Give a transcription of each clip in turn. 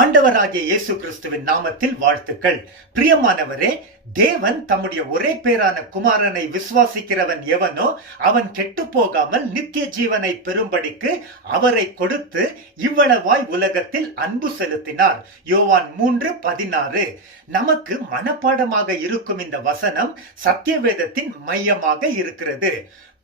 ஆண்டவராகிய இயேசு கிறிஸ்துவின் நாமத்தில் வாழ்த்துக்கள். பிரியமானவரே, தேவன் தம்முடைய ஒரே பேரான குமாரனை விசுவாசிக்கிறவன் எவனோ அவன் கெட்டு போகாமல் நித்திய ஜீவனை பெறும்படிக்கு அவரை கொடுத்து இவ்வளவாய் உலகத்தில் அன்பு செலுத்தினார். யோவான் 3:16. நமக்கு மனப்பாடமாக இருக்கும் இந்த வசனம் சத்தியவேதத்தின் மையமாக இருக்கிறது.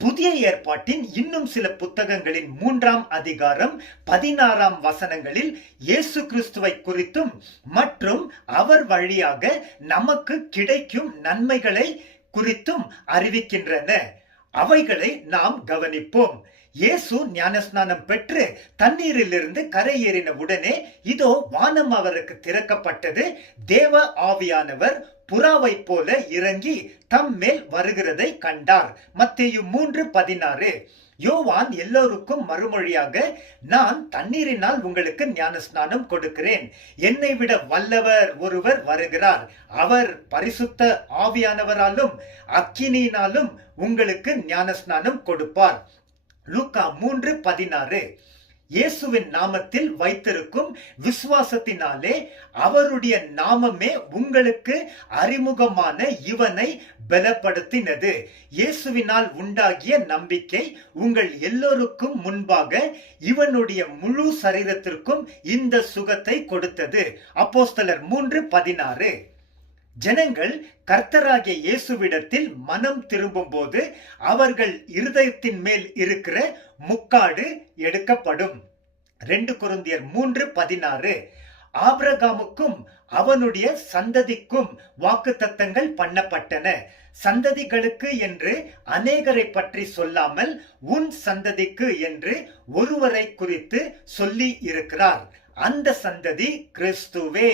புதிய ஏற்பாட்டின் இன்னும் சில புத்தகங்களின் 3ஆம் அதிகாரம் 16ஆம் வசனங்களில் இயேசு கிறிஸ்துவை குறித்தும் மற்றும் அவர் வழியாக நமக்கு கிடைக்கும் நன்மைகளை குறித்தும் அறிவிக்கின்றன. அவைகளை நாம் கவனிப்போம். இயேசு ஞானஸ்நானம் பெற்று தண்ணீரிலிருந்து கரையேறின உடனே இதோ வானம் அவருக்கு திறக்கப்பட்டது. தேவ ஆவியானவர் புறாவை போல இறங்கி தம் மேல் வருகிறதை கண்டார். மத்தேயு 3:16. யோவான் எல்லோருக்கும் மறுமொழியாக, நான் தண்ணீரினால் உங்களுக்கு ஞானஸ்நானம் கொடுக்கிறேன், என்னை விட வல்லவர் ஒருவர் வருகிறார், அவர் பரிசுத்த ஆவியானவராலும் அக்கினியினாலும் உங்களுக்கு ஞானஸ்நானம் கொடுப்பார். லூக்கா 3:16. இயேசுவின் நாமத்தில் வைத்திருக்கும் விசுவாசத்தினாலே அவருடைய நாமமே உங்களுக்கு அறிமுகமான இவனை பலப்படுத்தினது. இயேசுவினால் உண்டாகிய நம்பிக்கை உங்கள் எல்லோருக்கும் முன்பாக இவனுடைய முழு சரீரத்திற்கும் இந்த சுகத்தை கொடுத்தது. அப்போஸ்தலர் 3:16. ஜனங்கள் கர்த்தராகிய இயேசுவிடத்தில் மனம் திரும்பும் போது அவர்கள் இருதயத்தின் மேல் இருக்கிற முக்காடு எடுக்கப்படும். 2 கொரிந்தியர் 3:16. ஆபிரகாமுக்கும் அவனுடைய சந்ததிக்கும் வாக்குத்தத்தங்கள் பண்ணப்பட்டன. சந்ததிகளுக்கு என்று அநேகரை பற்றி சொல்லாமல் உன் சந்ததிக்கு என்று ஒருவரை குறித்து சொல்லி இருக்கிறார். அந்த சந்ததி கிறிஸ்துவே.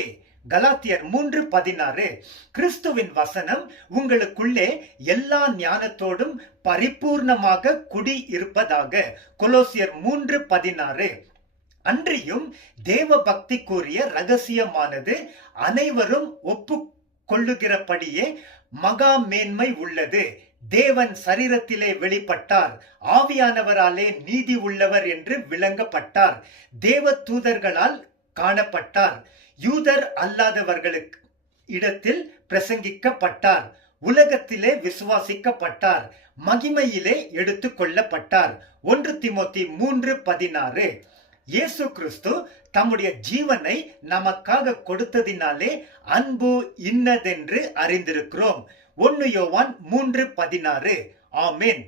கலாத்தியர் 3:16. கிறிஸ்துவின் வசனம் உங்களுக்குள்ளே எல்லா ஞானத்தோடும் பரிபூர்ணமாக குடி இருப்பதாக. கொலோசியர் 3:16. அன்றியும் தேவ பக்தி கூறிய ரகசியமானது அனைவரும் ஒப்பு கொள்ளுகிறபடியே மகா மேன்மை உள்ளது. தேவன் சரீரத்திலே வெளிப்பட்டார், ஆவியானவராலே நீதி உள்ளவர் என்று விளங்கப்பட்டார், தேவ தூதர்களால் காணப்பட்டார், யூதர் அல்லாதவர்களுக்கு இடத்தில் பிரசங்கிக்கப்பட்டார், உலகத்திலே விசுவாசிக்கப்பட்டார், மகிமையிலே எடுத்துக் கொள்ளப்பட்டார். 1 தீமோத்தி 3:16. இயேசு கிறிஸ்து தம்முடைய ஜீவனை நமக்காக கொடுத்ததினாலே அன்பு இன்னதென்று அறிந்திருக்கிறோம். 1 யோவான் 3:16. ஆமென்.